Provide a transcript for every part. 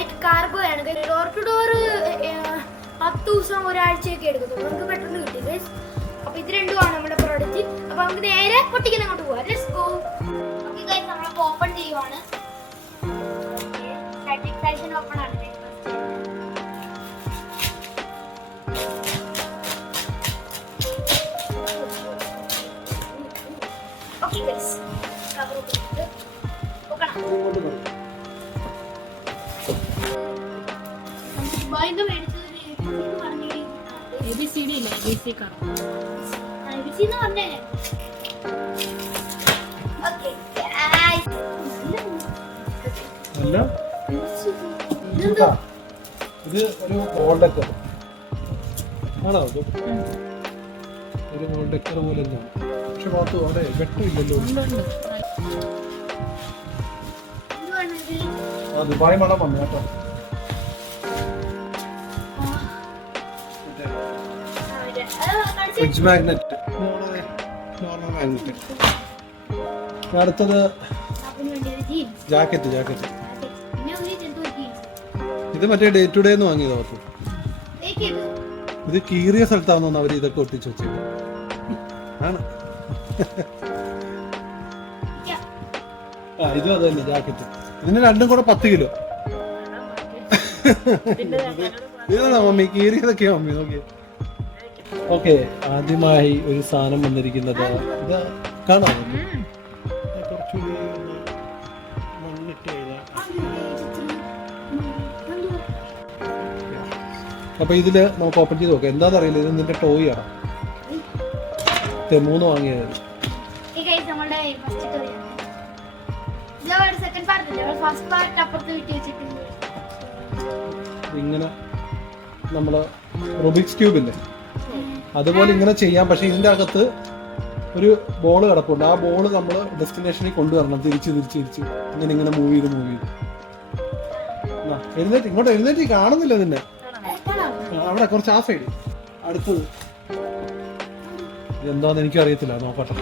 Light cargo ആണ്. Door to door 10 ദിവസം ഒരാഴ്ചയൊക്കെ എടുക്കത്തുള്ളൂ. നമുക്ക് പെട്ടെന്ന് കിട്ടി ഗൈസ്. അപ്പൊ ഇത് രണ്ടുമാണ് നമ്മുടെ പ്രോഡക്റ്റ്. അപ്പൊ നമുക്ക് നേരെ പൊട്ടിക്കാൻ അങ്ങോട്ട് പോവാം. Let's go. ഓക്കേ ഗൈസ്, നമ്മൾ ഓപ്പൺ ചെയ്യുവാണ്. സാറ്റിസ്ഫാക്ഷൻ ഓപ്പൺ ആണ് ഗൈസ്. ഓക്കേ ഗൈസ്, കവർ ചെയ്തിട്ട് ഓപ്പൺ ബൈൻഡ് മേടിച്ചത് ABCD ഇല്ല, ABC കാണാം. ABC എന്ന് പറഞ്ഞേ. ഓക്കേ ഗൈസ്, അല്ല ഇത് ഒരു വോൾ ഡെക്കർ ആണോ? അത് ഒരു വോൾ ഡെക്കർ പോലെ തന്നെയാണ്. പക്ഷെ ഭാഗത്ത് അവിടെ വെട്ടമില്ലല്ലോ. ആ ദുബായ് മണം വന്നു കേട്ടോ. Fridge magnet, normal magnet. അടുത്തത് ജാക്കറ്റ്. ഇത് മറ്റേ ഡേ ടു ഡേ എന്ന് വാങ്ങിയതോ? ഇത് കീറിയ സ്ഥലത്താണെന്ന് അവർ ഇതൊക്കെ ഒട്ടിച്ച് വെച്ചേക്കും. ആണ്. ആ ഇതും അത് തന്നെ ജാക്കറ്റ്. ഇതിന് രണ്ടും കൂടെ 10 കിലോ. ഇതാ മമ്മി കീറിയതൊക്കെയാ മമ്മി നോക്കിയേ. ഓക്കെ, ആദ്യമായി ഒരു സാധനം വന്നിരിക്കുന്നത് ഇത് കാണാം. കുറച്ചുകൂടി മണ്ണിട്ട് അപ്പൊ ഇതില് നമുക്ക് ഓപ്പൺ ചെയ്ത് നോക്കാം. എന്താന്ന് അറിയില്ല, ഇത് നിന്റെ ടോയ് ആണ്. 3 വാങ്ങിയത്. ഇങ്ങനെ നമ്മള് റുബിക്സ് ക്യൂബ് ഇല്ലേ, അതുപോലെ ഇങ്ങനെ ചെയ്യാം. പക്ഷെ ഇതിന്റെ അകത്ത് ഒരു ബോൾ കിടപ്പുണ്ട്. ആ ബോൾ നമ്മൾ ഡെസ്റ്റിനേഷനിൽ കൊണ്ടുവരണം. തിരിച്ച് ഇങ്ങനെ മൂവ് ചെയ്ത് എഴുന്നേറ്റ് ഇങ്ങോട്ട് എഴുന്നേറ്റ് കാണുന്നില്ല നിന്നെ. അവിടെ കുറച്ച് ആ സൈഡ്. അടുത്തത് എന്താന്ന് എനിക്ക് അറിയത്തില്ല, നോക്കട്ടെ.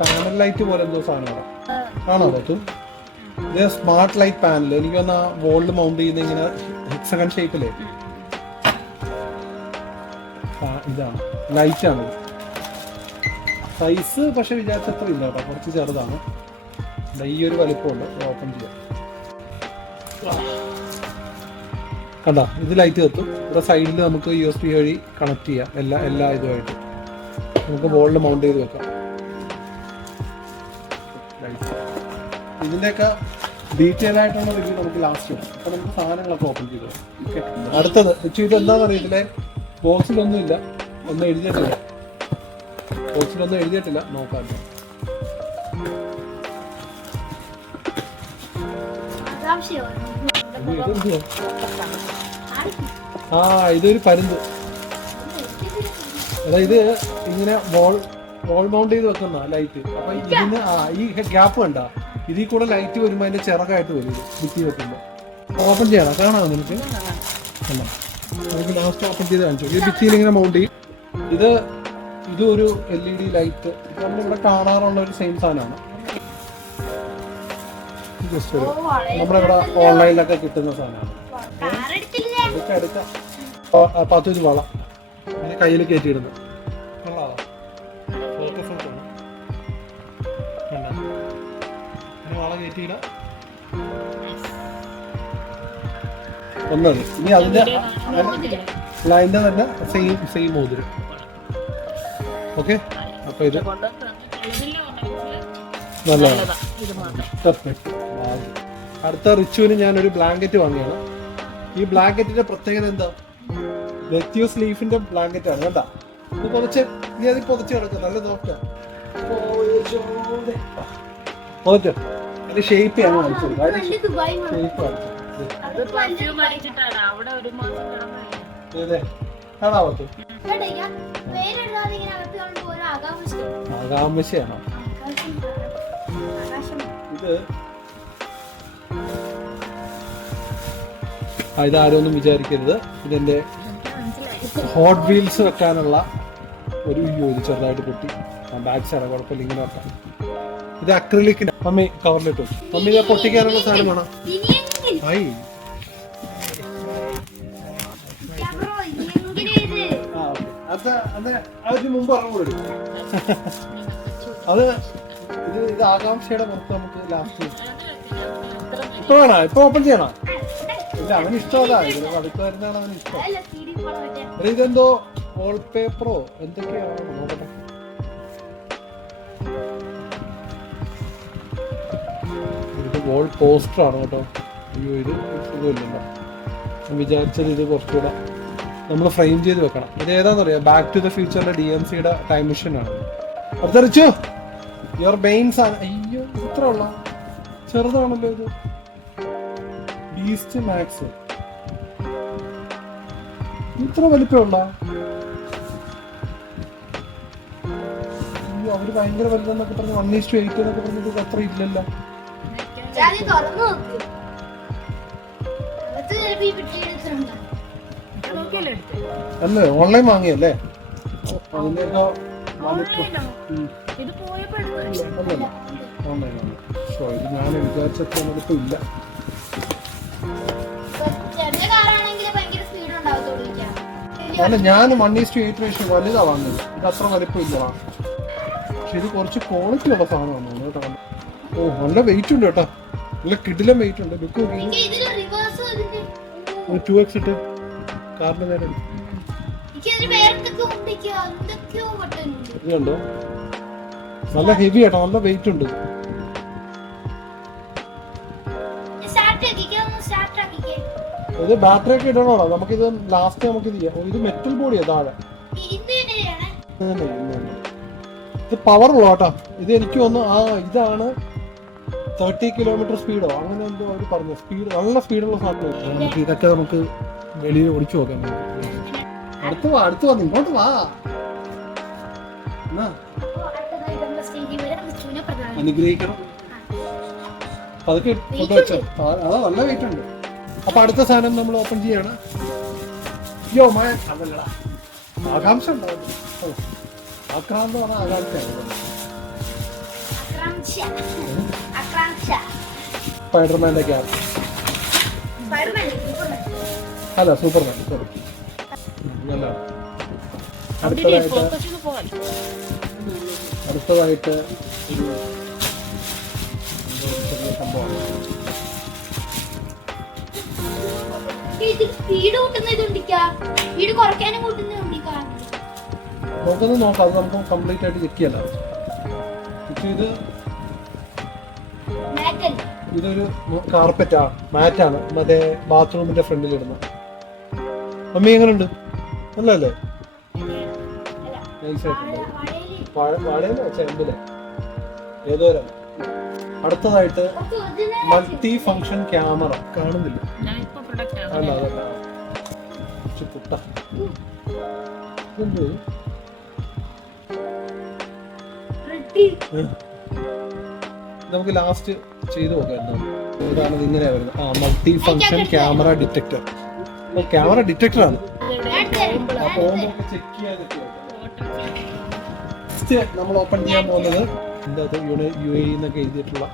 പാനൽ ലൈറ്റ് പോലെ എന്തോ സാധനം കാണോ? അതും ഇത് സ്മാർട്ട് ലൈറ്റ് പാനൽ. എനിക്ക് വന്ന വോളിൽ മൗണ്ട് ചെയ്യുന്ന ഇങ്ങനെ ഹെക്സഗൺ ഷേപ്പിലേ ഇതാണ്. ലൈറ്റാണ് സൈസ്. പക്ഷെ വിചാരിച്ചത്ര ഇല്ല കേട്ടോ, കുറച്ച് ചെറുതാണ്. ഈ ഒരു വലിപ്പമുണ്ട്. ഓപ്പൺ ചെയ്യാം. കണ്ടോ, ഇത് ലൈറ്റ് കത്തും. ഇവിടെ സൈഡിൽ നമുക്ക് USB വഴി കണക്ട് ചെയ്യാം. എല്ലാ ഇതുമായിട്ട് നമുക്ക് വോളിൽ മൗണ്ട് ചെയ്ത് വെക്കാം. ഇതിൻ്റെയൊക്കെ ഡീറ്റെയിൽ ആയിട്ടുള്ള റിവ്യൂ നമുക്ക് ലാസ്റ്റ് ചെയ്യാം. അപ്പൊ നമുക്ക് സാധനങ്ങളൊക്കെ ഓപ്പൺ ചെയ്ത് വെക്കാം. അടുത്തത് ഇത് എന്താണെന്ന് അറിയത്തില്ലേ, ബോക്സിലൊന്നും ഇല്ല, ഒന്നും എഴുതിയിട്ടില്ല. നോക്കാം. ആ ഇതൊരു പരുന്ത്. അതായത് ഇങ്ങനെ വോൾ മൗണ്ട് ചെയ്ത് വെക്കുന്ന ലൈറ്റ്. അപ്പൊ ഇതിന് ഈ ഗ്യാപ്പ് കണ്ട, ഇതിൽ കൂടെ ലൈറ്റ് വരുമ്പോ അതിന്റെ ചിറകായിട്ട് വരും ഭിത്തി വെക്കുമ്പോ. ഓപ്പൺ ചെയ്യണം, കാണാമോ നിനക്ക്? നമുക്ക് ലാസ്റ്റ് ഓപ്പൺ ചെയ്ത് കാണിച്ചു. ഈ ഭിത്തിയിൽ ഇങ്ങനെ മൗണ്ട് ചെയ്യും. ഇതൊരു LED ലൈറ്റ്. നമ്മളിവിടെ കാണാറുള്ള ഒരു സെയിം സാധനമാണ്. ജസ്റ്റ് ഒരു നമ്മളിവിടെ ഓൺലൈനിലൊക്കെ കിട്ടുന്ന സാധനമാണ്. എടുക്കാം. അപ്പൊ അതൊരു വള ഇങ്ങനെ കയ്യിൽ കയറ്റിയിടുന്നത്. വള കയറ്റിയിട ഒന്നത്. ഇനി അതിന്റെ തന്നെ സെയിം മോതിരം. ഓക്കെ, അപ്പൊ ഇത് നല്ലതാണ്. അടുത്ത റിച്ചുവിന് ഞാനൊരു ബ്ലാങ്കറ്റ് വാങ്ങിയാണ്. ഈ ബ്ലാങ്കറ്റിന്റെ പ്രത്യേകത എന്താ? ലെറ്റ്യൂസ് ലീഫിന്റെ ബ്ലാങ്കറ്റ് ആണ്. കണ്ടാ, ഇത് പൊതച്ച് കിടക്കുക. നല്ല നോക്കാം. അതിന്റെ ഷേപ്പ് ആണ് കാണിച്ചത്. കാണാവത്ത് ആകാംക്ഷയാണോ ഇത്? ഇതാരൊന്നും വിചാരിക്കരുത്, ഇതെന്റെ ഹോട്ട് വീൽസ് വെക്കാനുള്ള ഒരു ചെറുതായിട്ട് പൊട്ടി. ബാഗ് സാറ കുഴപ്പമില്ല, ഇങ്ങനെ വെക്കാം. ഇത് അക്രിലിക്കിന്റെ. മമ്മി കവറിലിട്ടു. മമ്മി ഇത് പൊട്ടിക്കാനുള്ള സാധനം വേണം. ഹായ്. ബ്രോ എങ്ങനെയത് ആ, okay. അതിന് മുമ്പ് അറിവ് അത് ഇത് ആകാംക്ഷയുടെ പുറത്ത് നമുക്ക് ലാസ്റ്റ് ഇപ്പൊ വേണോ? ഇപ്പൊ ഓപ്പൺ ചെയ്യണോ? ഇല്ല, അവന് ഇഷ്ടമല്ല. ഇതിന് അടുത്ത് വരുന്നതാണ് അവന് ഇഷ്ടം. അല്ല സീരീസ് പോലെ മറ്റേ എടാ, ഇതെന്തോ വാൾപേപ്പറോ എന്തൊക്കെയാണ് നോക്കട്ടെ. ഇത് വാൾ പോസ്റ്റർ ആണ് കേട്ടോ. അയ്യോ, ഇത് സുഖമില്ലല്ലോ. ഞാൻ വിചാരിച്ചത് ഇത് കുറച്ചുകൂടെ നമ്മൾ ഫ്രെയിം ചെയ്ത് വെക്കണം. ഇത് ഏതാന്ന് പറയാ, ബാക്ക് ടു ദ ഫ്യൂച്ചറിലെ DMCയുടെ ടൈം മെഷീൻ ആണ്. അടുത്തറിച്ചു യുവർ ബെയിൻസ് ആണ്. അയ്യോ, ഇത്ര ഉള്ള ചെറുതാണല്ലോ ഇത്. ബീസ്റ്റ് മാക്സ് ഇത്ര വലിപ്പമുള്ള. അയ്യോ, അവര് ഭയങ്കര വലുതെന്നൊക്കെ പറഞ്ഞു. 1:8 എന്നൊക്കെ പറഞ്ഞിട്ട് ഇത് അത്ര ഇല്ലല്ലോ. ആദ്യം തുറന്നു നോക്ക്. അകത്ത് ചിലപ്പോ ഈ പെട്ടി എടുത്തിട്ടുണ്ടോ? അല്ലേ, ഓൺലൈൻ വാങ്ങിയല്ലേ? അതിന്റെയൊക്കെ വലിപ്പം. അല്ലല്ല, ഓൺലൈൻ ആണ്. ഇത് ഞാൻ വിചാരിച്ചത്ര വലിപ്പം ഇല്ല. ചെറിയ കാറാണെങ്കിൽ ഭയങ്കര സ്പീഡ് ഉണ്ടാവത്തുള്ളൂ. അല്ല, ഞാൻ 1:8 റേഷ്യോ വലുതാ വാങ്ങുന്നത്. ഇത് അത്ര വലിപ്പം ഇല്ല. പക്ഷെ ഇത് കുറച്ച് ക്വാളിറ്റി ഉള്ള സാധനമാണ് കേട്ടോ. ഓ, നല്ല വെയിറ്റ് ഉണ്ട് കേട്ടോ. നല്ല കിടിലം വെയിറ്റ് ഉണ്ട്. ലുക്ക് ഇതില് റിവേഴ്സ് ഇതിന്റെ 2x ഇട്ട് കാറിന് നേരെ ഇത് കണ്ടോ. നല്ല ഹെവി ആട്ടോ, നല്ല വെയിറ്റ് ഉണ്ട്. ഇത് ബാറ്ററി ഒക്കെ ഇടണോടാ. നമുക്കിത് ലാസ്റ്റ് നമുക്ക് ഇത് ചെയ്യാം. ഇത് മെറ്റൽ ബോഡിയാ താഴെ. ഇത് പവർ ഉള്ള കേട്ടോ. ഇത് എനിക്ക് തോന്നുന്നു ഇതാണ് 30 കിലോമീറ്റർ സ്പീഡോ അങ്ങനെ എന്തോ അവർ പറഞ്ഞു. സ്പീഡ്, നല്ല സ്പീഡുള്ള സാധനം. നമുക്ക് ഇതൊക്കെ നമുക്ക് വെളിയിൽ ഓടിച്ചു നോക്കാം. അടുത്ത് വന്ന് ഇങ്ങോട്ട് വാ. അനുഗ്രഹിക്കണം. അതൊക്കെ കൊണ്ട് വെച്ചോ. അതാ നല്ല വെയിറ്റ് ഉണ്ട്. അപ്പൊ അടുത്ത സാധനം നമ്മൾ ഓപ്പൺ ചെയ്യാണ്. യോ മാൻ, അതല്ലടാ, ആകാംക്ഷ ഉണ്ടാവും. ആക്രാന്തമാണ് ആകാംക്ഷയാണ്. സ്പൈഡർമാന്റെ ക്യാപ്പ്. അല്ല, സൂപ്പർമാൻ. നല്ല അടുത്തതായിട്ട് ഒരു സംഭവമാണ്. നമുക്കൊന്ന് നോക്കാം. അത് നമുക്ക് കംപ്ലീറ്റ് ആയിട്ട് ചെക്ക് ചെയ്യാലോ. ഇതൊരു കാർപ്പറ്റാ, മാറ്റാണ്. മറ്റേ ബാത്റൂമിന്റെ ഫ്രണ്ടിൽ ഇടുന്ന. മമ്മി എങ്ങനെയുണ്ട്? നല്ലല്ലേ? വാഴയിലോ ചെമ്പില് ഏതോ. അടുത്തതായിട്ട് മൾട്ടി ഫങ്ഷൻ ക്യാമറ. കാണുന്നില്ല. അല്ല, അതല്ല, പുട്ട. നമുക്ക് ലാസ്റ്റ് ചെയ്ത് നോക്കാം എന്താണ്. ഇതാണ് ഇതിങ്ങനെ വരുന്നത്. Multi function camera detector. Camera detector ആണ്. ചെക്ക് ചെയ്യാൻ നമ്മൾ ഓപ്പൺ ചെയ്യാൻ പോകുന്നത് എന്താ, UAE എന്നൊക്കെ എഴുതിയിട്ടുള്ള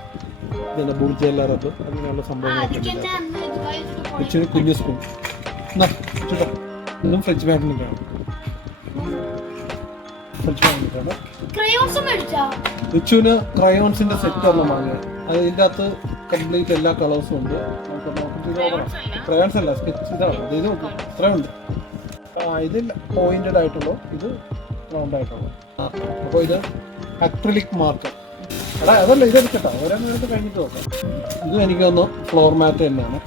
ഇതന്നെ ബുർജ് അൽ അറബ് അങ്ങനെയുള്ള സംഭവങ്ങളൊക്കെ. ഇച്ചിരി കുഞ്ഞു സ്പൂൺ. ഇതും ഫ്രിഡ്ജ് മാഗ്നറ്റാണ്. ഫ്രിഡ്ജ് മാഗ്നറ്റാണ്. റിച്ചുവിന് ക്രയോൺസിന്റെ സെറ്റ് ഒന്നും വാങ്ങിയത്. അതിൻ്റെ അകത്ത് കംപ്ലീറ്റ് എല്ലാ കളേഴ്സും ഉണ്ട്. ക്രയോൺസ് അല്ല, സ്കെച്ച് ഇതാണ്. ഇത് നോക്കും, ഇത്രയുണ്ട്. ഇതിൽ പോയിന്റഡ് ആയിട്ടുള്ളൂ, ഇത് റൗണ്ട് ആയിട്ടുള്ളൂ. അപ്പോൾ ഇത് അക്രിലിക് മാർക്കർ. എടാ, അതല്ല, ഇതെടുക്കട്ടോ. ഓരോന്നും എടുത്ത് കഴിഞ്ഞിട്ട് നോക്കാം. ഇതും എനിക്ക് തോന്നുന്നു ഫ്ലോർ മാറ്റ് തന്നെയാണ്.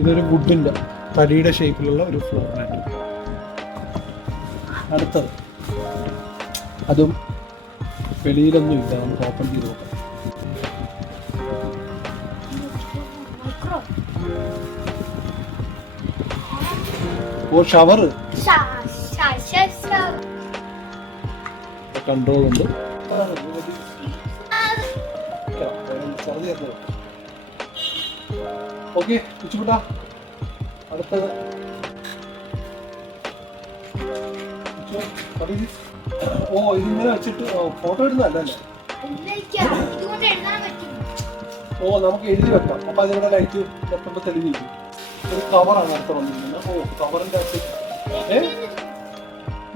ഇതൊരു വുഡിന്റെ തടിയുടെ ഷേപ്പിലുള്ള ഒരു ഫ്ലോർ മാറ്റ്. അടുത്തത് അതും വെളിയിലൊന്നും ഇല്ല. നമുക്ക് ഓപ്പൺ ചെയ്ത് നോക്കാം. ഓ, ഷവർ കൺട്രോൾ ഉണ്ട്. ഓക്കെ, ഇച്ചുകൂട്ടാ. അടുത്തത് ഓ ഇതിങ്ങനെ വെച്ചിട്ട് ഫോട്ടോ ഇടുന്നതല്ലേ? ഇതുകൊണ്ട് എഴുതാൻ പറ്റും. ഓ നമുക്ക് എഴുതി വെക്കാം. അപ്പൊ അതിവിടെ ലൈറ്റ് വെക്കുമ്പോ തെളിഞ്ഞിരിക്കും. ഒരു കവറാണ് അടുത്ത് വന്നിരിക്കുന്നത്. ഓ കവറിന്റെ അകത്ത്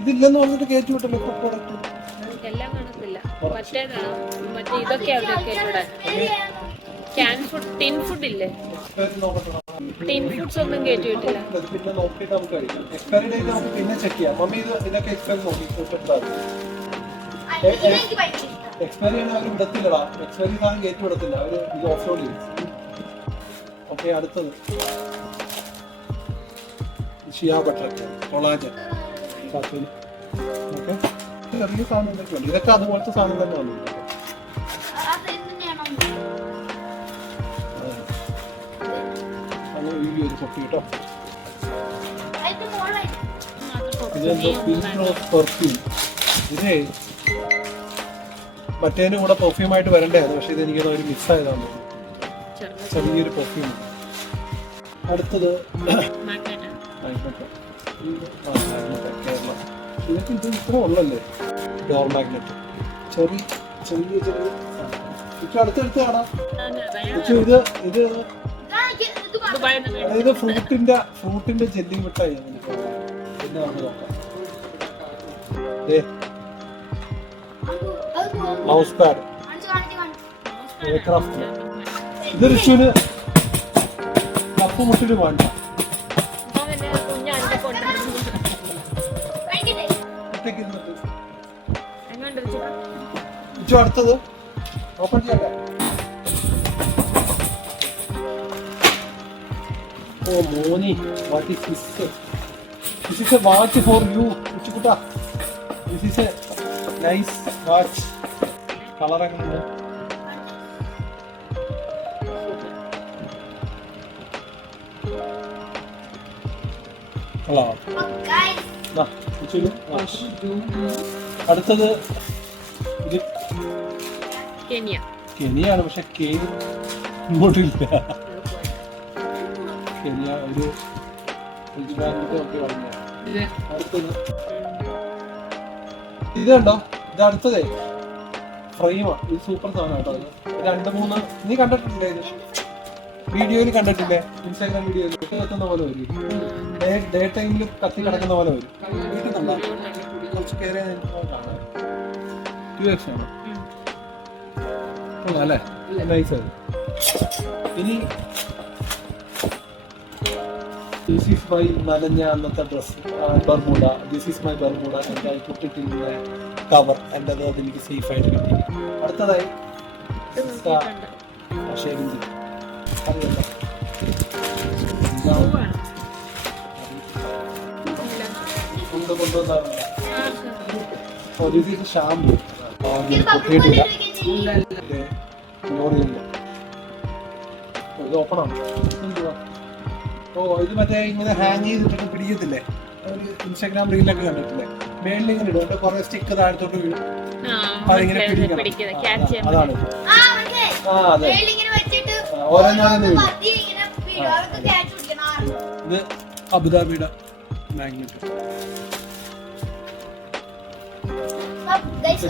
ഇതില്ലെന്ന് പറഞ്ഞിട്ട് കയറ്റി വിട്ടല്ലോ ഇപ്പൊ പ്രോഡക്റ്റ്. എല്ലാം കാണത്തില്ല. മറ്റേ ഇതൊക്കെ അവിടെ കേട്ടൂടെ? ക്യാൻ ഫുഡ്, ടിൻ ഫുഡ് ഇല്ലേ? ടിൻ ഫുഡ്സ് ഒന്നും കയറ്റി വിട്ടില്ല. പിന്നെ നോക്കിയിട്ട് നമുക്ക് കഴിക്കാം. എക്സ്പയറി ഡേറ്റ് നമുക്ക് പിന്നെ ചെക്ക് ചെയ്യാം. മമ്മി ഇതൊക്കെ എക്സ്പയറി നോക്കി എനിക്ക് ഭയങ്കര ഇഷ്ടം. എക്സ്പയറി ആണ് അവർ വിടത്തില്ലടാ. എക്സ്പയറി സാധനം കയറ്റി വിടത്തില്ല. അവര് ഇത് ഓഫ് ലോഡ് ചെയ്യും. ഓക്കെ അടുത്തത് ഷിയ ബട്ടർ കൊളാജൻ. ഓക്കെ ചെറിയ സാധനം എന്തൊക്കെ ഉണ്ട്. ഇതൊക്കെ അതുപോലത്തെ സാധനം തന്നെ വന്നു. അങ്ങനെ വീഡിയോ ഒരു കൊപ്പി കേട്ടോ. പെർഫ്യൂം ഇതേ മറ്റേതിന്റെ കൂടെ പെർഫ്യൂമായിട്ട് വരണ്ടായിരുന്നു. പക്ഷെ ഇത് എനിക്ക് ഒരു മിക്സ് ആയതാണ്. ചെറിയൊരു പെർഫ്യൂം. അടുത്തത് കേരള. ഇതൊക്കെ ഇത് ഇത്ര ഉള്ളല്ലേ ഡോർ മാഗ്നറ്റ്. ചെറിയ ചെറിയ ചെറിയ ഇപ്പൊ അടുത്തടുത്ത് കാണാം. പക്ഷെ ഇത് ഫ്രൂട്ടിന്റെ ജെല്ലി മിഠായി. പിന്നെ നമുക്ക് നോക്കാം. മൗസ് പാഡ് ഇത് ഋഷുവിന് കപ്പ് മുട്ടിന് വേണ്ട. അടുത്തത് ഓപ്പൺ ചെയ്യട്ടെ. ഓ മോനി what is this? This is a watch for you ഉച്ചുകുട്ടാ. This is a nice watch. Colour എങ്ങനെയുണ്ട്? അടുത്തത് ഇത് കെനിയാണ്. പക്ഷെ ഇങ്ങോട്ടില്ല. കെനിയ ഒരു അടുത്തത് ഇത് കണ്ടോ? ഇത് അടുത്തതേ ഫ്രെയിമാണ്. ഇത് സൂപ്പർ സാധനം കേട്ടോ. ഇത് 2-3 നീ കണ്ടിട്ടില്ലേ? ഇത് വീഡിയോയിൽ കണ്ടിട്ടില്ലേ? ഇൻസ്റ്റാഗ്രാം വീഡിയോയിൽ കത്തുന്ന പോലെ വരും. ഡേ ടൈമിൽ കത്തി കിടക്കുന്ന പോലെ വരും. വീട്ടിൽ കുറച്ച് കയറിയ കാണാം. 2x ആണോ? അല്ലേ നൈസ്. ഇനി ദിസ് ഈസ് മൈ നനഞ്ഞ അന്നത്തെ dress Bermuda. This is my Bermuda. എൻ്റെ കുട്ടിട്ടിരുന്ന കവർ എൻ്റെ അത് എനിക്ക് സേഫ് ആയിട്ട് കിട്ടി. അടുത്തതായി ഷേവിംഗ് അറിയല്ലോ. കൊണ്ടുവന്നാണ് ഷാമ്പു പൊട്ടിയിട്ടില്ല. ഇത് ഓപ്പണാണ്. ഓ ഇത് മറ്റേ ഇങ്ങനെ ഹാങ് ചെയ്തിട്ടൊക്കെ പിടിക്കത്തില്ലേ? ഒരു ഇൻസ്റ്റാഗ്രാം റീലൊക്കെ കണ്ടിട്ടില്ലേ? മേളിൽ ഇങ്ങനെ ഇടും. എന്നിട്ട് കുറെ സ്റ്റിക്ക് താഴത്തോട്ട് വീഴും. അതിങ്ങനെ പിടിക്കണം. അതാണ്. അതെ ഓരോന്നാണ്. ഇത് അബുദാബിയുടെ മാഗ്നറ്റ്.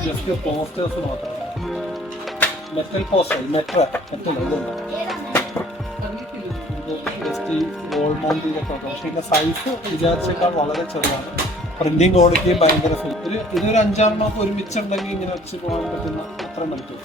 ജസ്റ്റ് പോസ്റ്റേഴ്സ് മാത്രമാണ്. Metal poster. Metal just wall mount ചെയ്തൊക്കെ. പക്ഷേ ഇതിന്റെ സൈസ് വിചാരിച്ചേക്കാൾ വളരെ ചെറുതാണ്. പ്രിന്റിങ് ക്വാളിറ്റിയും ഭയങ്കര ഇതൊരു 5-6 ഒരുമിച്ചുണ്ടെങ്കിൽ ഇങ്ങനെ വെച്ച് പോകാൻ പറ്റുന്ന അത്ര മണിക്കൂർ.